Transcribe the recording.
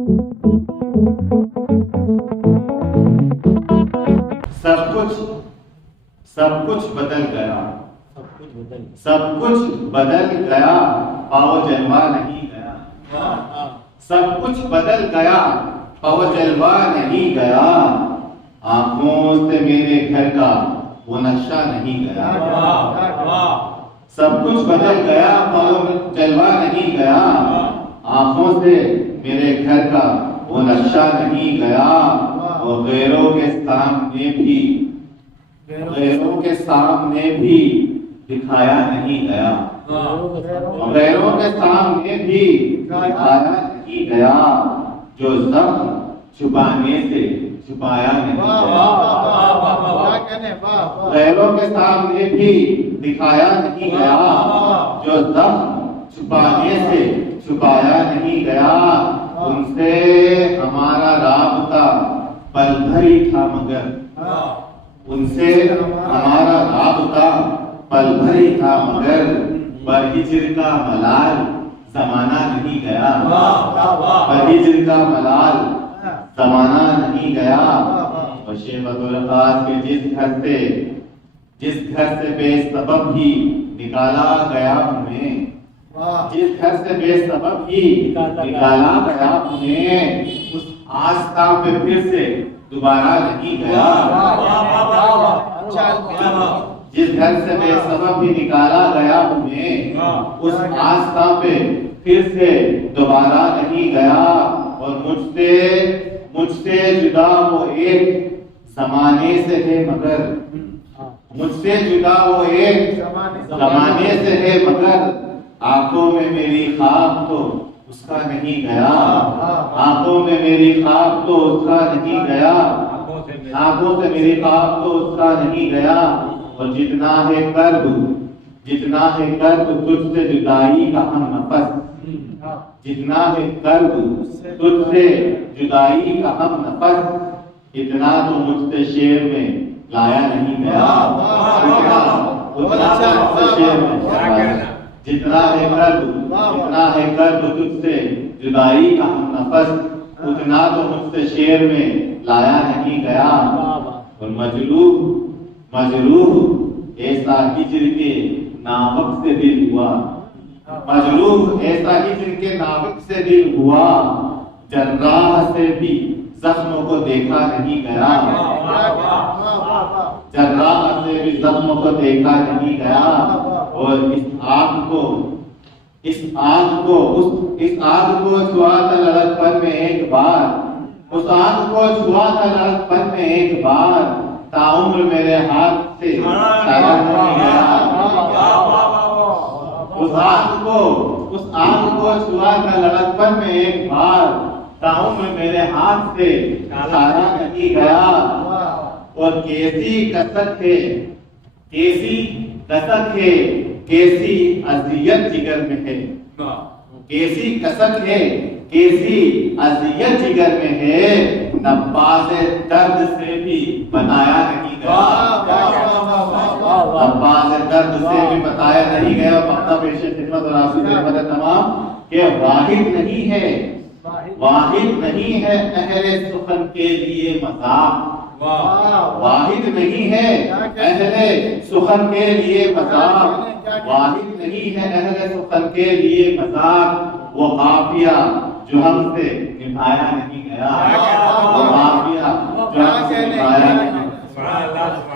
سب کچھ بدل گیا، سب کچھ بدل گیا، پاؤ جلوہ نہیں گیا۔ سب کچھ بدل گیا، پاؤ جلوہ نہیں گیا، آنکھوں سے میرے گھر کا وہ نقشہ نہیں گیا۔ سب کچھ بدل گیا، پاؤ جلوہ نہیں گیا، آنکھوں سے میرے گھر کا وہ نقشہ نہیں گیا، اور غیروں کے سامنے بھی دکھایا نہیں گیا، غیروں کے سامنے بھی دکھایا نہیں گیا، جو زخم چھپانے سے چھپایا نہیں گیا۔ غیروں کے سامنے بھی دکھایا نہیں گیا، جو زخم چھپانے سے چھپایا نہیں گیا، ان سے ہمارا رابطہ پل بھر ہی تھا مگر، ان سے ہمارا رابطہ پل بھر ہی تھا مگر، پر ہجر کا ملال زمانہ نہیں گیا، پر ہجر کا ملال زمانہ نہیں گیا۔ اور شیبت الخاص کے جس گھر سے بے سبب ہی نکالا گیا ہمیں، جس گھر سے بے سبب ہی نکالا گیا ہمیں، اس آستان پہ پھر سے دوبارہ نہیں گیا۔ جس گھر سے بے سبب ہی نکالا گیا ہمیں، اس آستان پہ پھر سے دوبارہ نہیں گیا، اور مجھ سے جدا وہ ایک زمانے سے ہے مگر، مجھ سے جدا وہ ایک زمانے سے ہے مگر، آنکھوں میں میری خواب تو اس کا نہیں گیا، آنکھوں میں میری خواب تو اس کا نہیں گیا، آنکھوں سے میری خواب تو اس کا نہیں گیا، اور جتنا ہے کرب تجھ سے جدائی کا ہم نفس، جتنا ہے کرب تجھ سے جدائی کا ہم نفس، اتنا تو مجھ سے شعر میں لایا نہیں گیا، جتنا ہے کرب تجھ سے جدائی کا ہم نفس، اتنا تو مجھ سے شعر میں لایا نہیں گیا، اور مجروح ایسا ہجر کے ناوک سے دل ہوا، مجروح ایسا ہجر کے ناوک سے دل ہوا، جراح سے بھی زخموں کو دیکھا نہیں گیا، جراح سے بھی زخموں کو دیکھا نہیں گیا، اور اس آگ کو چھوا تھا لڑکپن میں ایک بار، اس آگ کو چھوا تھا لڑکپن میں ایک بار، تاعمر میرے ہاتھ سے ٹالا نہیں گیا، اس آگ کو چھوا تھا لڑکپن میں ایک بار، تاعمر میرے ہاتھ سے ٹالا نہیں گیا، اور کیسی کثرت ہے، کیسی اذیت جگر میں ہے، کیسی کثرت ہے، کیسی اذیت جگر میں ہے، نباز درد سے بھی بتایا نہیں گیا، نباز درد سے بھی بتایا نہیں گیا، مقتہ پیش خدمت اور آپ سے خدمت تمام کہ واحد نہیں ہے اہل سخن کے لیے مذاق، واحد نہیں ہے اہل سخن کے لیے مذاق، واحد نہیں ہے اہل سخن کے لیے مذاق، وہ قافیہ جو ہم سے نبھایا نہیں گیا، وہ قافیہ جو ہم سے نبھایا نہیں گیا۔